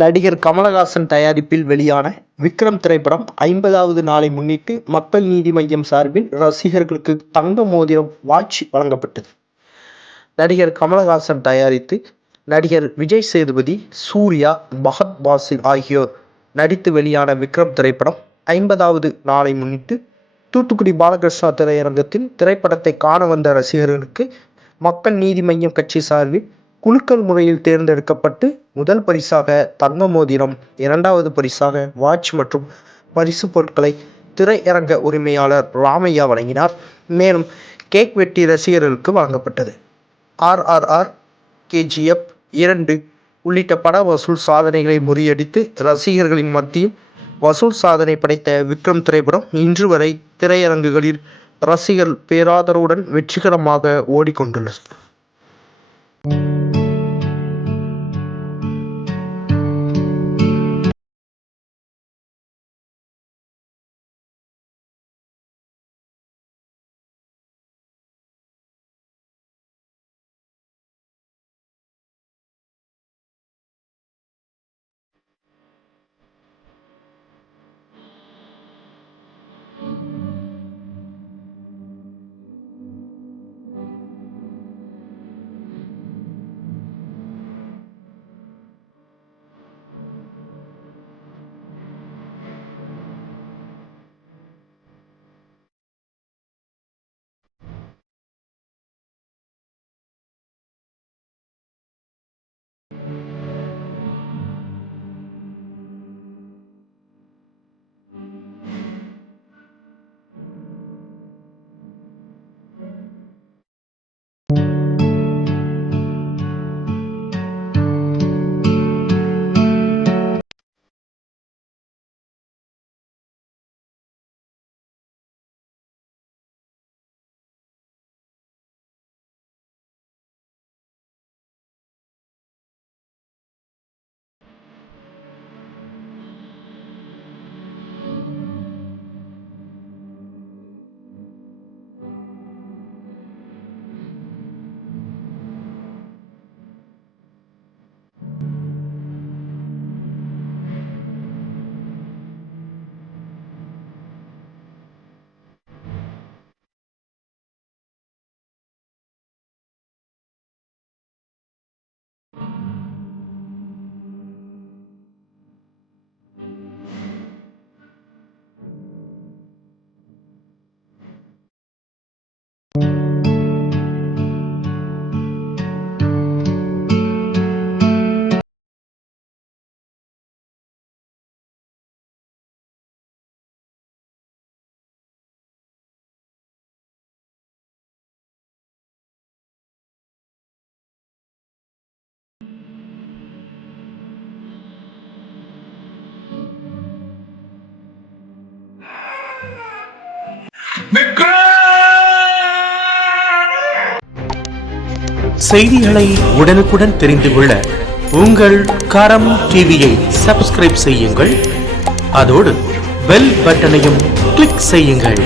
நடிகர் கமலஹாசன் தயாரிப்பில் வெளியான விக்ரம் திரைப்படம் 50வது நாளை முன்னிட்டு மக்கள் நீதி மய்யம் சார்பில் ரசிகர்களுக்கு தங்க மோதிரம் வாட்ச் வழங்கப்பட்டது. நடிகர் கமலஹாசன் தயாரித்து நடிகர் விஜய் சேதுபதி, சூர்யா, பகத் பாசில் ஆகியோர் நடித்து வெளியான விக்ரம் திரைப்படம் 50வது நாளை முன்னிட்டு தூத்துக்குடி பாலகிருஷ்ணா திரையரங்கத்தில் திரைப்படத்தை காண வந்த ரசிகர்களுக்கு மக்கள் நீதி மய்யம் கட்சி சார்பில் குலுக்கல் முறையில் தேர்ந்தெடுக்கப்பட்டு முதல் பரிசாக தங்க மோதிரம், இரண்டாவது பரிசாக வாட்ச் மற்றும் பரிசு பொருட்களை திரையரங்க உரிமையாளர் ராமையா வழங்கினார். மேலும் கேக் வெட்டி ரசிகர்களுக்கு வழங்கப்பட்டது. RRR, KGF 2 உள்ளிட்ட பட வசூல் சாதனைகளை முறியடித்து ரசிகர்களின் மத்தியில் வசூல் சாதனை படைத்த விக்ரம் திரைப்படம் இன்று வரை திரையரங்குகளில் ரசிகர் பேராதரவுடன் வெற்றிகரமாக ஓடிக்கொண்டுள்ளது. செய்திகளை உடனுக்குடன் தெரிந்து கொள்ள உங்கள் கரம் டிவியை சப்ஸ்கிரைப் செய்யுங்கள். அதோடு பெல் பட்டனையும் கிளிக் செய்யுங்கள்.